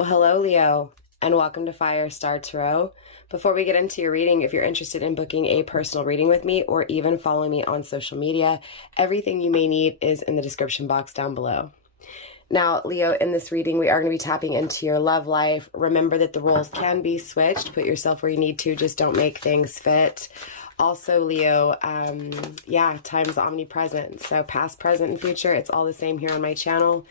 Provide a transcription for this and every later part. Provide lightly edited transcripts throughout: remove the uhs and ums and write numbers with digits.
Well, hello, Leo, and welcome to Firestar Tarot. Before we get into your reading, if you're interested in booking a personal reading with me or even following me on social media, everything you may need is in the description box down below. Now, Leo, in this reading, we are going to be tapping into your love life. Remember that the roles can be switched. Put yourself where you need to. Just don't make things fit. Also, Leo, time's omnipresent. So past, present, and future, it's all the same here on my channel.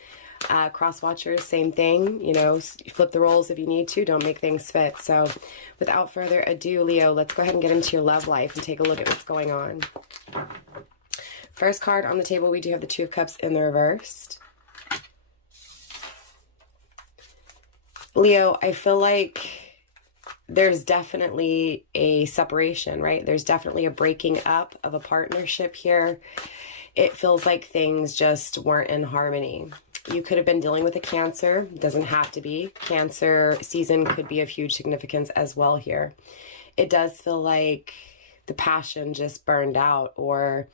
Cross watchers, same thing, you know, flip the roles if you need to, don't make things fit. So without further ado, Leo, let's go ahead and get into your love life and take a look at what's going on. First card on the table, we do have the Two of Cups in the reversed. Leo, I feel like there's definitely a separation, right? There's definitely a breaking up of a partnership here. It feels like things just weren't in harmony. You could have been dealing with a Cancer. Doesn't have to be. Cancer season could be of huge significance as well here. It does feel like the passion just burned out, or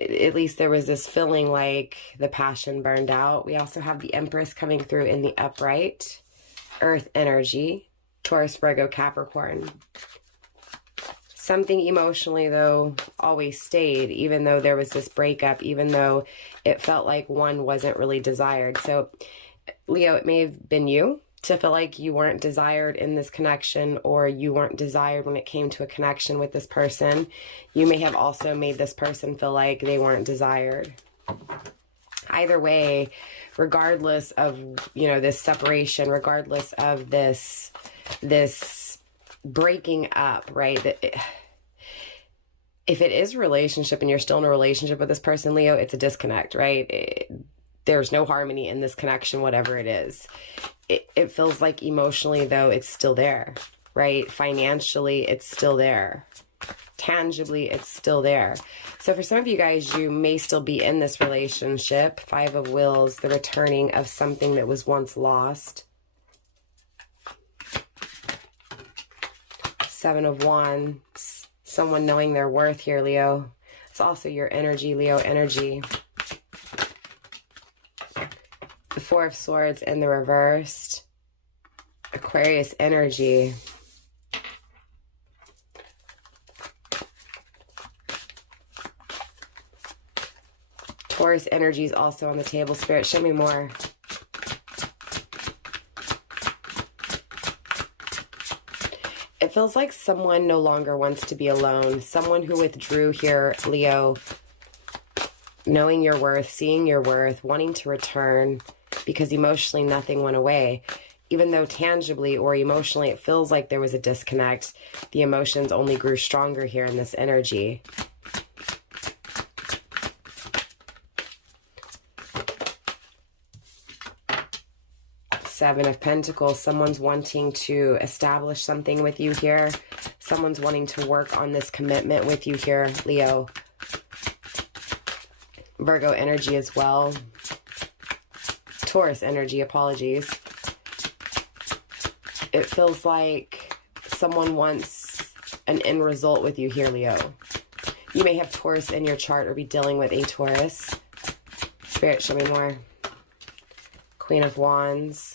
at least there was this feeling like the passion burned out. We also have the Empress coming through in the upright. Earth energy. Taurus, Virgo, Capricorn. Something emotionally, though, always stayed, even though there was this breakup, even though it felt like one wasn't really desired. So, Leo, it may have been you to feel like you weren't desired in this connection, or you weren't desired when it came to a connection with this person. You may have also made this person feel like they weren't desired. Either way, regardless of, you know, this separation, regardless of this breaking up, right? If it is a relationship and you're still in a relationship with this person, Leo, it's a disconnect, right? There's no harmony in this connection, whatever it is. It feels like emotionally, though, it's still there, right? Financially, it's still there. Tangibly, it's still there. So for some of you guys, you may still be in this relationship. Five of Wheels, the returning of something that was once lost. Seven of Wands, someone knowing their worth here, Leo. It's also your energy, Leo energy. The Four of Swords in the reversed. Aquarius energy. Taurus energy is also on the table. Spirit, show me more. It feels like someone no longer wants to be alone. Someone who withdrew here, Leo, knowing your worth, seeing your worth, wanting to return, because emotionally nothing went away. Even though tangibly or emotionally it feels like there was a disconnect, the emotions only grew stronger here in this energy. Seven of Pentacles, someone's wanting to establish something with you here. Someone's wanting to work on this commitment with you here, Leo. Virgo energy as well. Taurus energy, apologies. It feels like someone wants an end result with you here, Leo. You may have Taurus in your chart or be dealing with a Taurus. Spirit, show me more. Queen of Wands.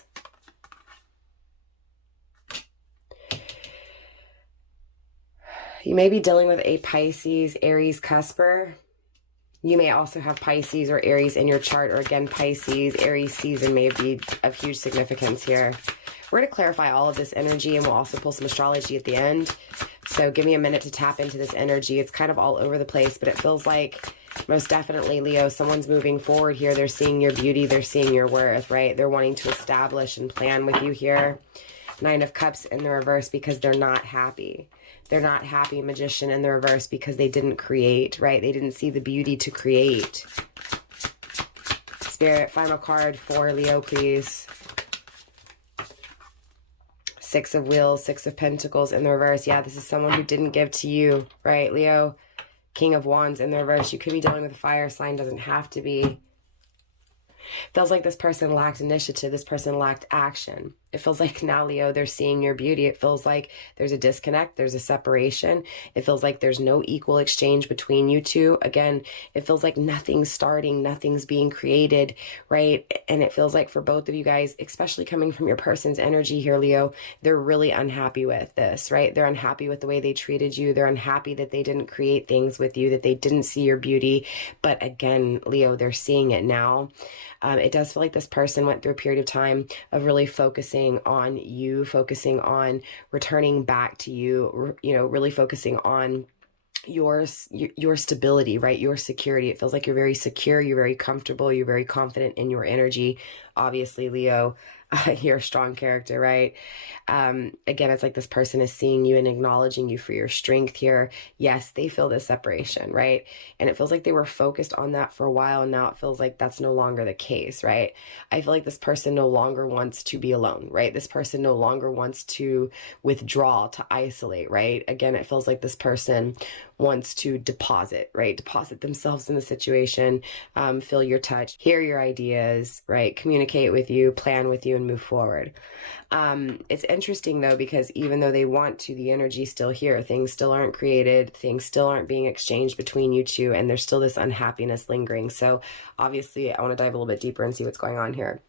You may be dealing with a Pisces, Aries, cusper. You may also have Pisces or Aries in your chart, or again, Pisces, Aries season may be of huge significance here. We're going to clarify all of this energy, and we'll also pull some astrology at the end. So give me a minute to tap into this energy. It's kind of all over the place, but it feels like most definitely, Leo, someone's moving forward here. They're seeing your beauty. They're seeing your worth, right? They're wanting to establish and plan with you here. Nine of Cups in the reverse because they're not happy. They're not happy, Magician in the reverse, because they didn't create, right? They didn't see the beauty to create. Spirit, final card for Leo, please. Six of Wheels, Six of Pentacles in the reverse. Yeah, this is someone who didn't give to you, right, Leo? King of Wands in the reverse. You could be dealing with a fire sign, doesn't have to be. Feels like this person lacked initiative. This person lacked action. It feels like now, Leo, they're seeing your beauty. It feels like there's a disconnect. There's a separation. It feels like there's no equal exchange between you two. Again, it feels like nothing's starting, nothing's being created, right? And it feels like for both of you guys, especially coming from your person's energy here, Leo, they're really unhappy with this, right? They're unhappy with the way they treated you. They're unhappy that they didn't create things with you, that they didn't see your beauty. But again, Leo, they're seeing it now. It does feel like this person went through a period of time of really focusing on you, focusing on returning back to you, you know, really focusing on your stability, right? Your security. It feels like you're very secure, you're very comfortable, you're very confident in your energy. Obviously, Leo, you're a strong character, right? Again, it's like this person is seeing you and acknowledging you for your strength here. Yes, they feel this separation, right? And it feels like they were focused on that for a while. And now it feels like that's no longer the case, right? I feel like this person no longer wants to be alone, right? This person no longer wants to withdraw, to isolate, right? Again, it feels like this person wants to deposit, right? Deposit themselves in the situation, feel your touch, hear your ideas, right? Communicate with you, plan with you, and move forward. It's interesting though, because even though they want to, the energy still here, things still aren't created, things still aren't being exchanged between you two, and there's still this unhappiness lingering. So obviously I want to dive a little bit deeper and see what's going on here.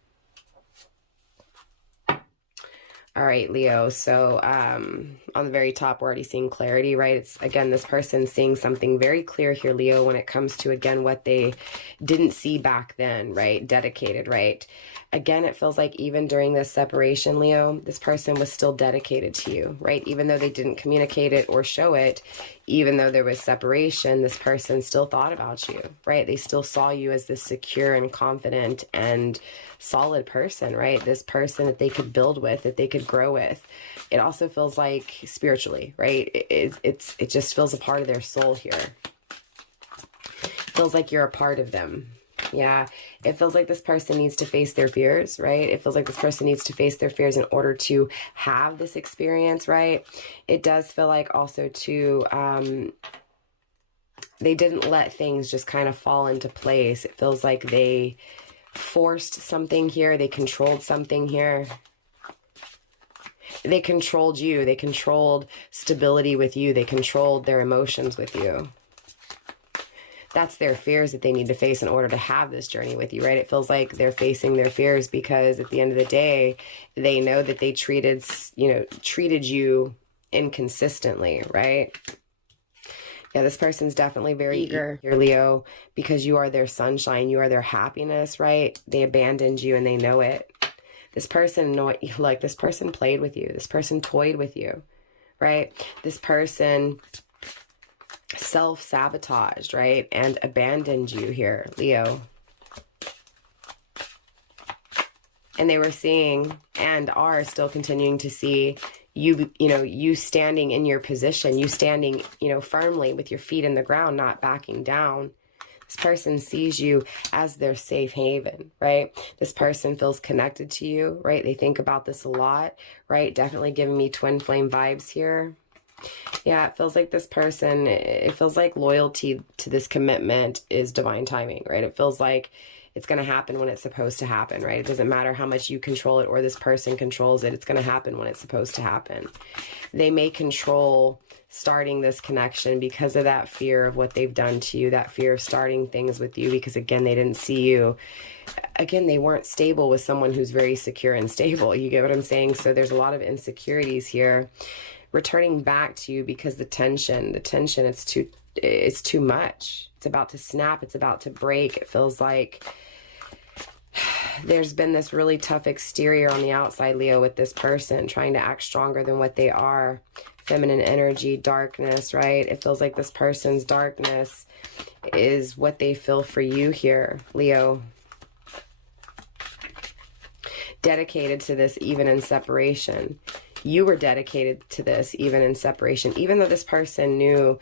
All right, Leo. So on the very top, we're already seeing clarity, right? It's, again, this person seeing something very clear here, Leo, when it comes to, again, what they didn't see back then, right? Dedicated, right? Again, it feels like even during this separation, Leo, this person was still dedicated to you, right? Even though they didn't communicate it or show it, even though there was separation, this person still thought about you, right? They still saw you as this secure and confident and solid person, right? This person that they could build with, that they could grow with. It also feels like spiritually, right? It just feels a part of their soul here. It feels like you're a part of them. Yeah, it feels like this person needs to face their fears, right? It feels like this person needs to face their fears in order to have this experience, right? It does feel like also too, they didn't let things just kind of fall into place. It feels like they forced something here. They controlled something here. They controlled you. They controlled stability with you. They controlled their emotions with you. That's their fears that they need to face in order to have this journey with you, right? It feels like they're facing their fears because at the end of the day, they know that they treated you inconsistently, right? Yeah, this person's definitely very eager here, Leo, because you are their sunshine. You are their happiness, right? They abandoned you and they know it. This person, this person played with you. This person toyed with you, right? This person self-sabotaged, right? And abandoned you here, Leo. And they were seeing and are still continuing to see you standing in your position, you standing, firmly with your feet in the ground, not backing down. This person sees you as their safe haven, right? This person feels connected to you, right? They think about this a lot, right? Definitely giving me twin flame vibes here. Yeah, it feels like this person, it feels like loyalty to this commitment is divine timing, right? It feels like it's going to happen when it's supposed to happen, right? It doesn't matter how much you control it or this person controls it. It's going to happen when it's supposed to happen. They may control starting this connection because of that fear of what they've done to you, that fear of starting things with you because, again, they didn't see you. Again, they weren't stable with someone who's very secure and stable. You get what I'm saying? So there's a lot of insecurities here. Returning back to you because the tension, it's too much. It's about to snap. It's about to break. It feels like there's been this really tough exterior on the outside, Leo, with this person trying to act stronger than what they are. Feminine energy, darkness, right? It feels like this person's darkness is what they feel for you here, Leo. Dedicated to this even in separation. You were dedicated to this even in separation, even though this person knew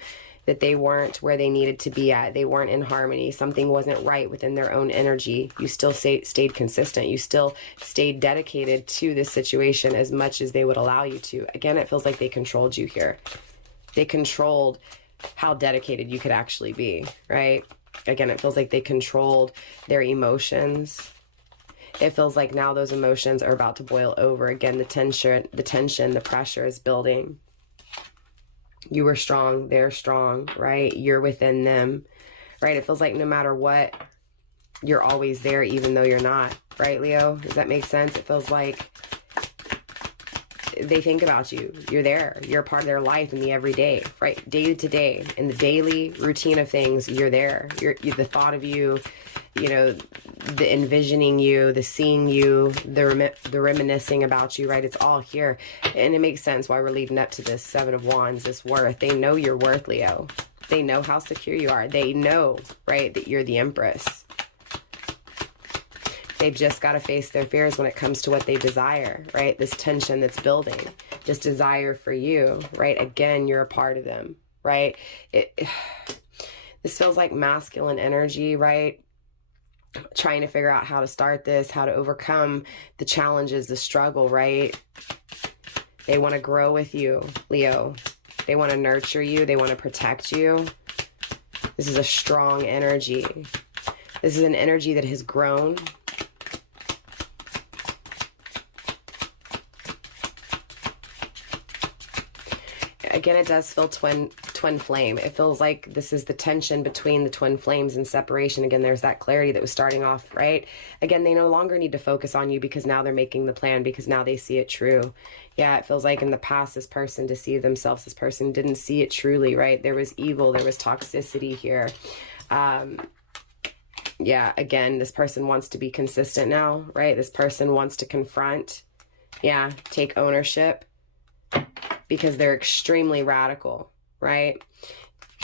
that they weren't where they needed to be at. They weren't in harmony. Something wasn't right within their own energy. You still stayed consistent. You still stayed dedicated to this situation as much as they would allow you to. Again, it feels like they controlled you here. They controlled how dedicated you could actually be, right? Again, it feels like they controlled their emotions. It feels like now those emotions are about to boil over. Again, the tension, the pressure is building. You were strong, they're strong, right? You're within them, right? It feels like no matter what, you're always there even though you're not, right, Leo? Does that make sense? It feels like they think about you. You're there. You're a part of their life in the everyday, right? Day to day, in the daily routine of things, you're there. You're the thought of you, you know, the envisioning you, the seeing you, the reminiscing about you, right? It's all here. And it makes sense why we're leading up to this Seven of Wands, this worth. They know your worth, Leo. They know how secure you are. They know, right, that you're the Empress. They've just got to face their fears when it comes to what they desire, right? This tension that's building, this desire for you, right? Again, you're a part of them, right? This feels like masculine energy, right? Trying to figure out how to start this, how to overcome the challenges, the struggle, right? They want to grow with you, Leo. They want to nurture you. They want to protect you. This is a strong energy. This is an energy that has grown. Again, it does feel twin flame. It feels like this is the tension between the twin flames and separation. Again, there's that clarity that was starting off, right? Again, they no longer need to focus on you because now they're making the plan, because now they see it true. Yeah, it feels like in the past, this person deceived themselves. This person didn't see it truly, right? There was evil. There was toxicity here. Yeah, again, this person wants to be consistent now, right? This person wants to confront, yeah, take ownership, because they're extremely radical, right?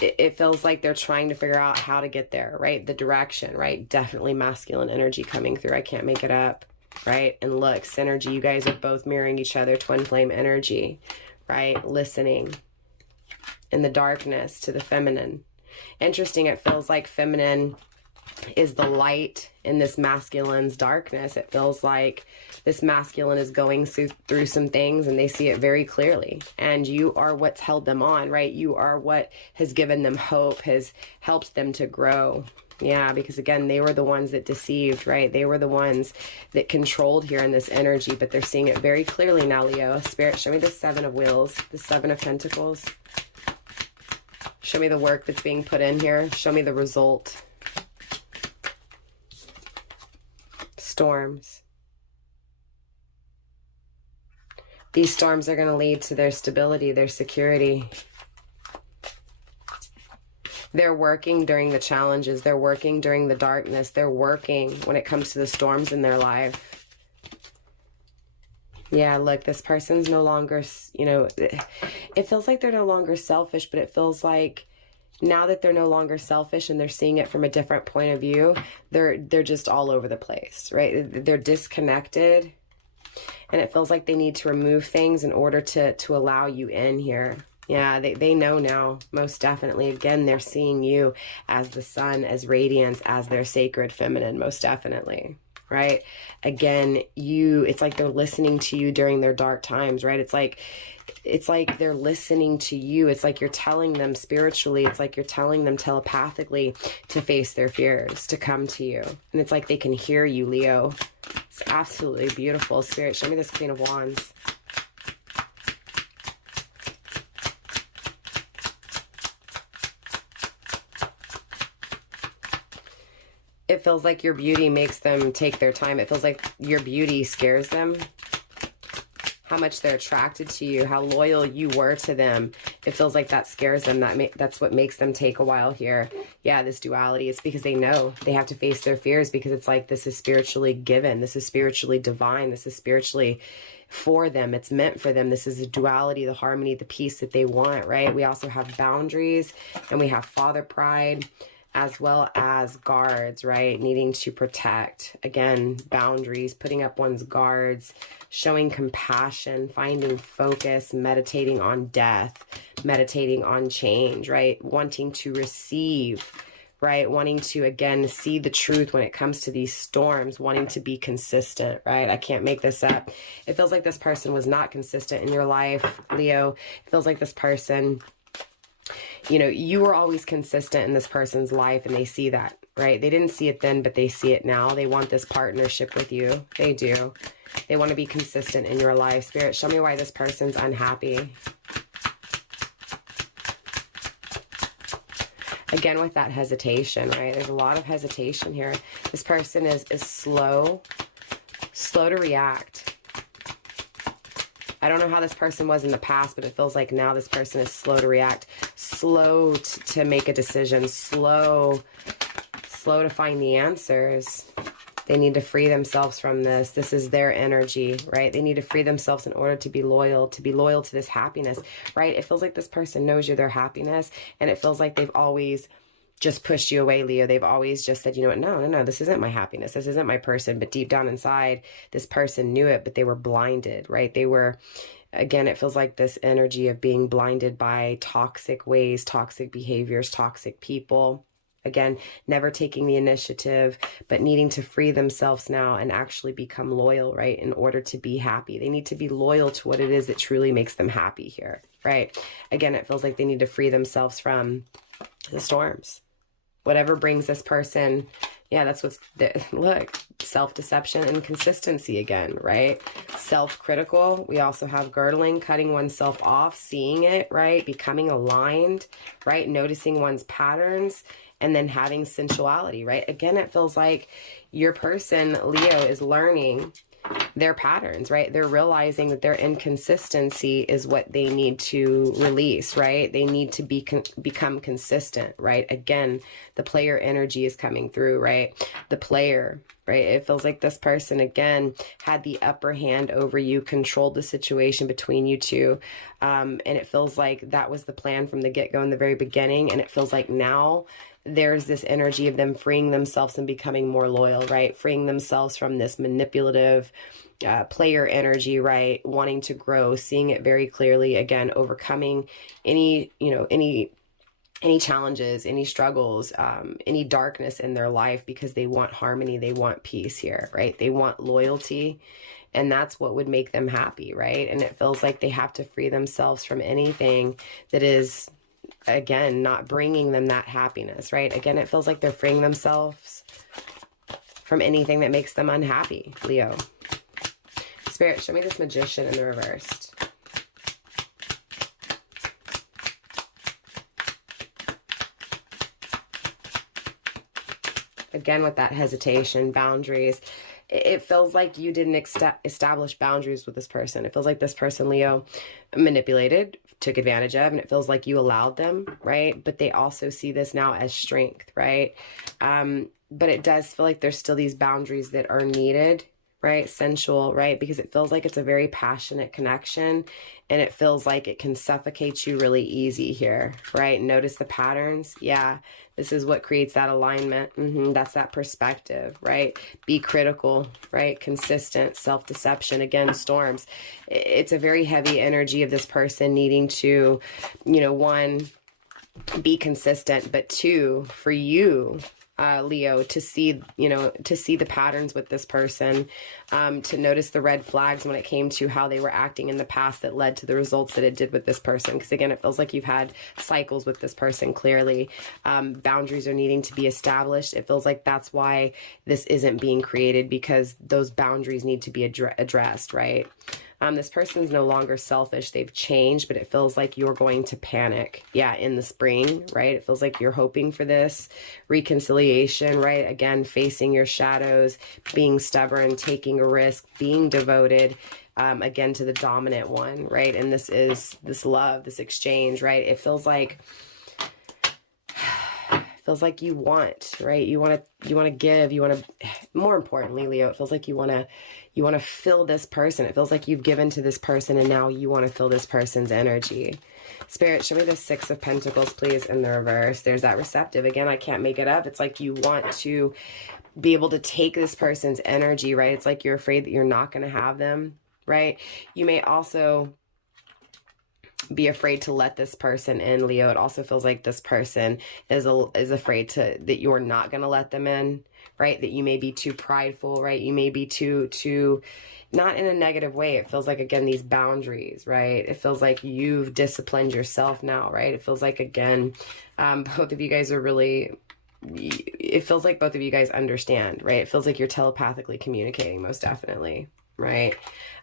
It feels like they're trying to figure out how to get there, right? The direction, right? Definitely masculine energy coming through. I can't make it up, right? And look, synergy, you guys are both mirroring each other, twin flame energy, right? Listening in the darkness to the feminine. Interesting, it feels like feminine is the light in this masculine's darkness. It feels like this masculine is going through some things and they see it very clearly. And you are what's held them on, right? You are what has given them hope, has helped them to grow. Yeah, because again, they were the ones that deceived, right? They were the ones that controlled here in this energy, but they're seeing it very clearly now, Leo. Spirit, show me the Seven of Wheels, the Seven of Pentacles. Show me the work that's being put in here. Show me the result. Storms. These storms are going to lead to their stability, their security. They're working during the challenges. They're working during the darkness. They're working when it comes to the storms in their life. Yeah, look, this person's no longer, you know, it feels like they're no longer selfish, but it feels like now that they're no longer selfish and they're seeing it from a different point of view, they're just all over the place, right? They're disconnected. And it feels like they need to remove things in order to allow you in here. Yeah, they know now, most definitely. Again, they're seeing you as the sun, as radiance, as their sacred feminine, most definitely, right? Again, it's like they're listening to you during their dark times, right? It's like they're listening to you. It's like you're telling them spiritually. It's like you're telling them telepathically to face their fears, to come to you. And it's like they can hear you, Leo. It's absolutely beautiful. Spirit, show me this Queen of Wands. It feels like your beauty makes them take their time. It feels like your beauty scares them. How much they're attracted to you, how loyal you were to them. It feels like that scares them. That's what makes them take a while here. Yeah, this duality is because they know they have to face their fears, because it's like this is spiritually given. This is spiritually divine. This is spiritually for them. It's meant for them. This is the duality, the harmony, the peace that they want, right? We also have boundaries and we have father pride, as well as guards, right? Needing to protect. Again, boundaries, putting up one's guards, showing compassion, finding focus, meditating on death, meditating on change, right? Wanting to receive, right? Wanting to, again, see the truth when it comes to these storms, wanting to be consistent, right? I can't make this up. It feels like this person was not consistent in your life, Leo. It feels like this person, you know, you were always consistent in this person's life and they see that, right? They didn't see it then, but they see it now. They want this partnership with you. They do. They want to be consistent in your life. Spirit, show me why this person's unhappy. Again, with that hesitation, right? There's a lot of hesitation here. This person is slow to react. I don't know how this person was in the past, but it feels like now this person is slow to react, slow to make a decision, slow to find the answers. They need to free themselves from this. This is their energy, right? They need to free themselves in order to be loyal to this happiness, right? It feels like this person knows you're their happiness, and it feels like they've always just pushed you away, Leo. They've always just said, you know what, no, this isn't my happiness. This isn't my person. But deep down inside, this person knew it, but they were blinded, right? They were, again, it feels like this energy of being blinded by toxic ways, toxic behaviors, toxic people. Again, never taking the initiative, but needing to free themselves now and actually become loyal, right? In order to be happy. They need to be loyal to what it is that truly makes them happy here, right? Again, it feels like they need to free themselves from the storms. Whatever brings this person, yeah, that's what's, look, self-deception and consistency again, right? Self-critical. We also have girdling, cutting oneself off, seeing it, right? Becoming aligned, right? Noticing one's patterns, and then having sensuality, right? Again, it feels like your person, Leo, is learning their patterns, right? They're realizing that their inconsistency is what they need to release, right? They need to become consistent, right? Again, the player energy is coming through, right? The player, right? It feels like this person, again, had the upper hand over you, controlled the situation between you two. And it feels like that was the plan from the get-go in the very beginning. And it feels like now there's this energy of them freeing themselves and becoming more loyal, right? Freeing themselves from this manipulative player energy, right? Wanting to grow, seeing it very clearly, again, overcoming any challenges, any struggles, any darkness in their life, because they want harmony, they want peace here, right? They want loyalty, and that's what would make them happy, right? And it feels like they have to free themselves from anything that is, again, not bringing them that happiness, right? Again, it feels like they're freeing themselves from anything that makes them unhappy, Leo. Spirit, show me this Magician in the reversed. Again, with that hesitation, boundaries. It feels like you didn't establish boundaries with this person. It feels like this person, Leo, manipulated, took advantage of, and it feels like you allowed them, right? But they also see this now as strength, right? But it does feel like there's still these boundaries that are needed, right? Sensual, right? Because it feels like it's a very passionate connection, and it feels like it can suffocate you really easy here, right? Notice the patterns. Yeah, this is what creates that alignment. That's that perspective, right? Be critical, right? Consistent, self-deception. Again, storms. It's a very heavy energy of this person needing to, one, be consistent, but two, for you, Leo, to see the patterns with this person, to notice the red flags when it came to how they were acting in the past that led to the results that it did with this person. Because again, it feels like you've had cycles with this person, clearly. Boundaries are needing to be established. It feels like that's why this isn't being created, because those boundaries need to be addressed, right? This person's no longer selfish. They've changed, but it feels like you're going to panic. Yeah, in the spring, right? It feels like you're hoping for this reconciliation, right? Again, facing your shadows, being stubborn, taking a risk, being devoted, again, to the dominant one, right? And this is this love, this exchange, right? It feels like you want, right? You want to give, more importantly, Leo, it feels like you want to fill this person. It feels like you've given to this person, and now you want to fill this person's energy. Spirit, show me the Six of Pentacles, please, in the reverse. There's that receptive. Again, I can't make it up. It's like you want to be able to take this person's energy, right? It's like you're afraid that you're not going to have them, right? You may also be afraid to let this person in, Leo. It also feels like this person is afraid that you're not going to let them in, right? That you may be too prideful, right? You may be too, not in a negative way. It feels like, again, these boundaries, right? It feels like you've disciplined yourself now, right? It feels like, again, both of you guys are really it feels like both of you guys understand, right? It feels like you're telepathically communicating, most definitely, right?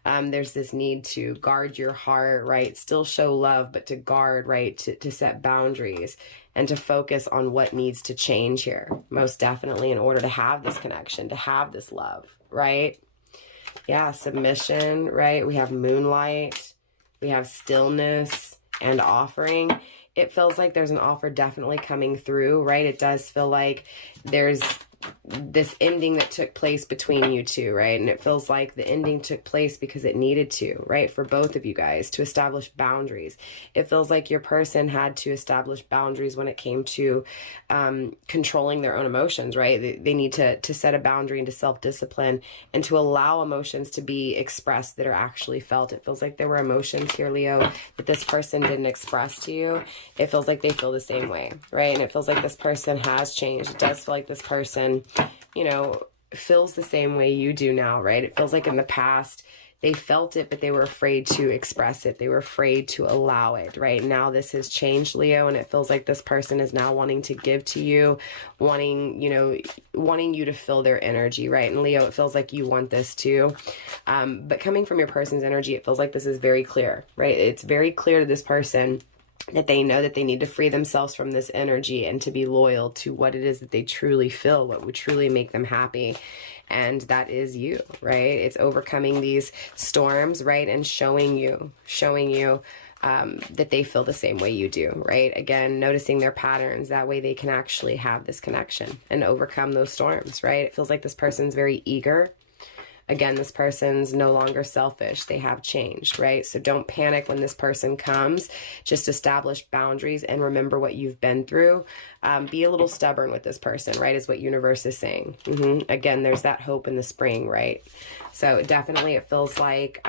There's this need to guard your heart, right? Still show love, but to guard, right? To set boundaries and to focus on what needs to change here, most definitely, in order to have this connection, to have this love, right? Yeah, submission, right? We have moonlight, we have stillness and offering. It feels like there's an offer definitely coming through, right? It does feel like there's this ending that took place between you two, right? And it feels like the ending took place because it needed to, right? For both of you guys to establish boundaries. It feels like your person had to establish boundaries when it came to controlling their own emotions, right? They need to set a boundary into self-discipline and to allow emotions to be expressed that are actually felt. It feels like there were emotions here, Leo, that this person didn't express to you. It feels like they feel the same way, right? And it feels like this person has changed. It does feel like this person, you know, feels the same way you do now, right? It feels like in the past they felt it, but they were afraid to express it. They were afraid to allow it, right? Now this has changed, Leo, and it feels like this person is now wanting to give to you, wanting you to feel their energy, right? And Leo, it feels like you want this too. But coming from your person's energy, it feels like this is very clear, right? It's very clear to this person that they know that they need to free themselves from this energy and to be loyal to what it is that they truly feel, what would truly make them happy. And that is you, right? It's overcoming these storms, right? And showing you that they feel the same way you do, right? Again, noticing their patterns. That way they can actually have this connection and overcome those storms, right? It feels like this person's very eager. Again, this person's no longer selfish. They have changed, right? So don't panic when this person comes. Just establish boundaries and remember what you've been through. Be a little stubborn with this person, right, is what universe is saying. Again, there's that hope in the spring, right? So definitely it feels like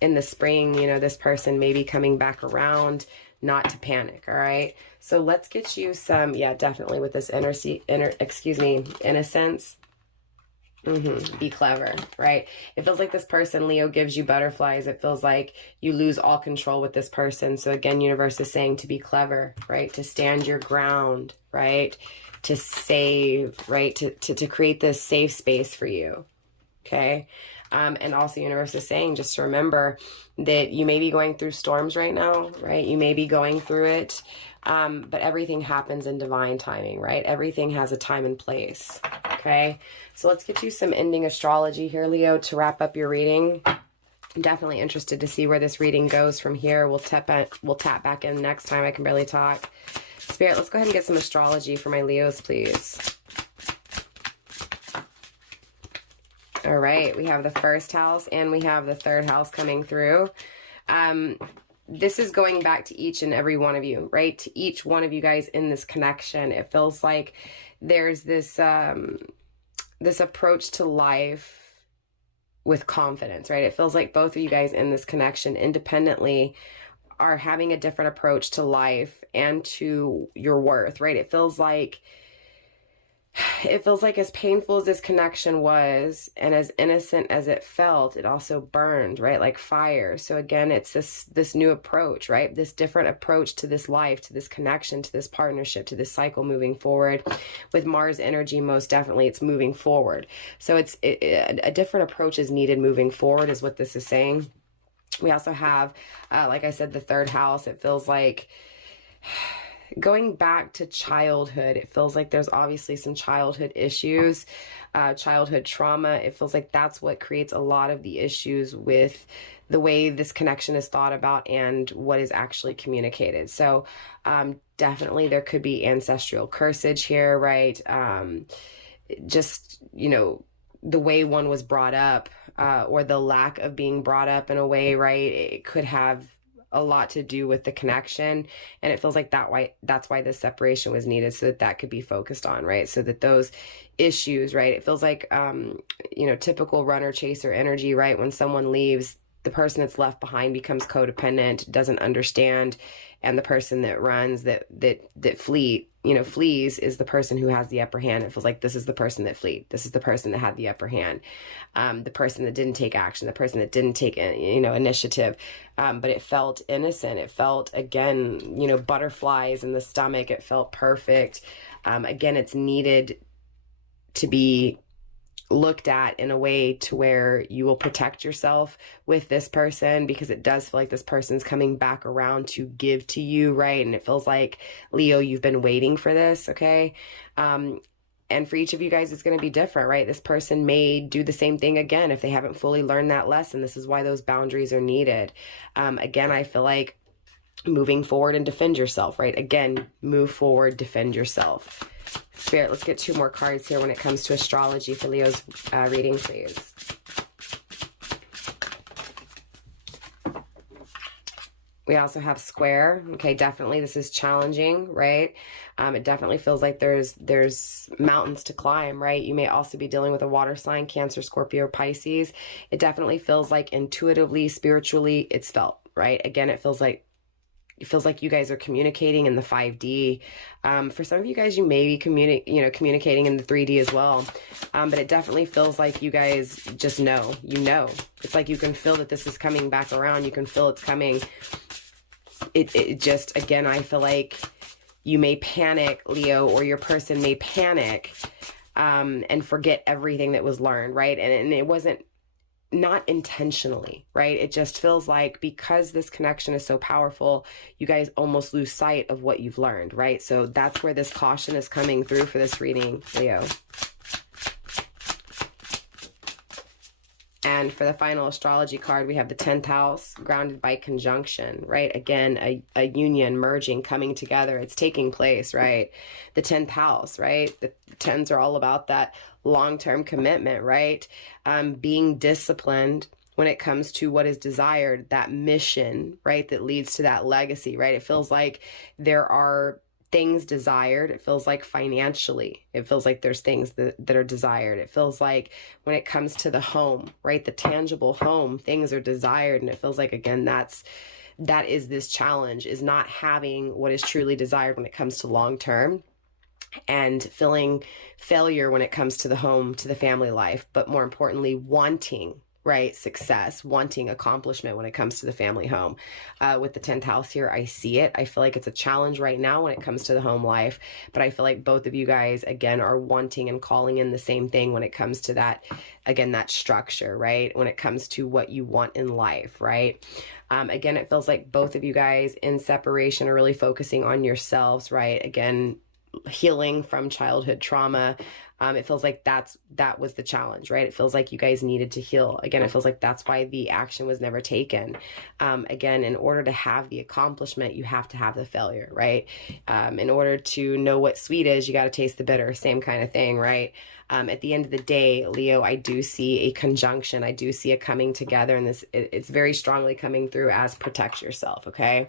in the spring, you know, this person may be coming back around, not to panic, all right? So let's get you some, yeah, definitely with this innocence. Be clever, right? It feels like this person, Leo, gives you butterflies. It feels like you lose all control with this person. So again, universe is saying to be clever, right? To stand your ground, right? To save, right? To create this safe space for you, okay? And also universe is saying just to remember that you may be going through storms right now, right? You may be going through it, but everything happens in divine timing, right? Everything has a time and place, okay? So let's get you some ending astrology here, Leo, to wrap up your reading. I'm definitely interested to see where this reading goes from here. We'll tap back in next time. I can barely talk. Spirit, let's go ahead and get some astrology for my Leos, please. All right, we have the first house and we have the third house coming through. This is going back to each and every one of you, right? To each one of you guys in this connection. It feels like there's this this approach to life with confidence, right? It feels like both of you guys in this connection independently are having a different approach to life and to your worth, right? It feels like as painful as this connection was and as innocent as it felt, it also burned, right? Like fire. So again, it's this new approach, right? This different approach to this life, to this connection, to this partnership, to this cycle moving forward. With Mars energy, most definitely it's moving forward. So a different approach is needed moving forward is what this is saying. We also have, like I said, the third house. It feels like going back to childhood. It feels like there's obviously some childhood issues, childhood trauma. It feels like that's what creates a lot of the issues with the way this connection is thought about and what is actually communicated. So definitely there could be ancestral cursage here, right? Just, you know, the way one was brought up or the lack of being brought up in a way, right? It could have a lot to do with the connection, and it feels like that's why this separation was needed, so that could be focused on, right? So that those issues, right? It feels like you know, typical runner chaser energy, right? When someone leaves, the person that's left behind becomes codependent, doesn't understand, and the person that runs, that flees, is the person who has the upper hand. It feels like this is the person that fled. This is the person that had the upper hand. The person that didn't take action, the person that didn't take, initiative. But it felt innocent. It felt, again, butterflies in the stomach. It felt perfect. Again, it's needed to be looked at in a way to where you will protect yourself with this person, because it does feel like this person's coming back around to give to you, right? And it feels like, Leo, you've been waiting for this, okay? And for each of you guys, it's going to be different, right? This person may do the same thing again if they haven't fully learned that lesson. This is why those boundaries are needed. Again, I feel like moving forward and defend yourself, right? Again, move forward, defend yourself. Spirit, let's get 2 more cards here when it comes to astrology for Leo's reading, please. We also have square. Okay, definitely this is challenging, right? It definitely feels like there's mountains to climb, right? You may also be dealing with a water sign, Cancer, Scorpio, Pisces. It definitely feels like intuitively, spiritually, it's felt, right? Again, it feels like you guys are communicating in the 5D. For some of you guys, you may be communicating in the 3D as well. But it definitely feels like you guys just know. It's like you can feel that this is coming back around. You can feel it's coming. It just, again, I feel like you may panic, Leo, or your person may panic and forget everything that was learned, right? And it wasn't, not intentionally, right? It just feels like because this connection is so powerful, you guys almost lose sight of what you've learned, right? So that's where this caution is coming through for this reading, Leo. And for the final astrology card, we have the 10th house, grounded by conjunction, right? Again, a union, merging, coming together. It's taking place, right? The 10th house, right? The 10s are all about that long-term commitment, right? Being disciplined when it comes to what is desired, that mission, right? That leads to that legacy, right? It feels like there are things desired. It feels like financially, it feels like there's things that are desired. It feels like when it comes to the home, right? The tangible home, things are desired. And it feels like, again, that is this challenge, is not having what is truly desired when it comes to long-term, and feeling failure when it comes to the home, to the family life, but more importantly, wanting, right, success, wanting accomplishment when it comes to the family home. With the 10th house here, I see it. I feel like it's a challenge right now when it comes to the home life, but I feel like both of you guys, again, are wanting and calling in the same thing when it comes to that, again, that structure, right? When it comes to what you want in life, right? Again, it feels like both of you guys in separation are really focusing on yourselves, right? Again, healing from childhood trauma. It feels like that was the challenge, right? It feels like you guys needed to heal. Again, it feels like that's why the action was never taken. Again, in order to have the accomplishment, you have to have the failure, right? In order to know what sweet is, you got to taste the bitter, same kind of thing, right? At the end of the day, Leo, I do see a conjunction. I do see a coming together, and it's very strongly coming through as protect yourself, okay?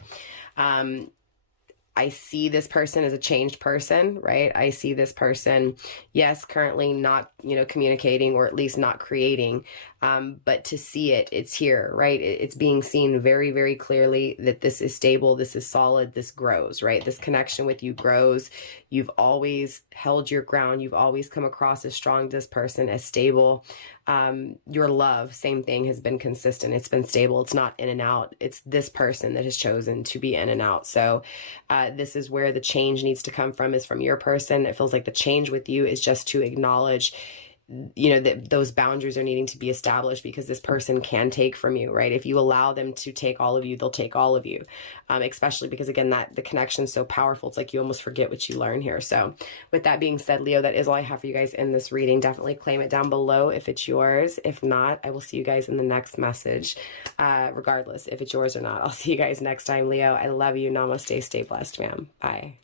I see this person as a changed person, right? I see this person, yes, currently not, communicating, or at least not creating, but to see it, it's here, right? It's being seen very, very clearly that this is stable, this is solid, this grows, right? This connection with you grows. You've always held your ground. You've always come across as strong, this person, as stable. Your love, same thing, has been consistent. It's been stable. It's not in and out. It's this person that has chosen to be in and out. So this is where the change needs to come from, is from your person. It feels like the change with you is just to acknowledge, that those boundaries are needing to be established, because this person can take from you, right? If you allow them to take all of you, they'll take all of you, especially because, again, that the connection is so powerful. It's like you almost forget what you learn here. So with that being said, Leo, that is all I have for you guys in this reading. Definitely claim it down below if it's yours. If not, I will see you guys in the next message. Regardless if it's yours or not, I'll see you guys next time, Leo. I love you. Namaste. Stay blessed, ma'am. Bye.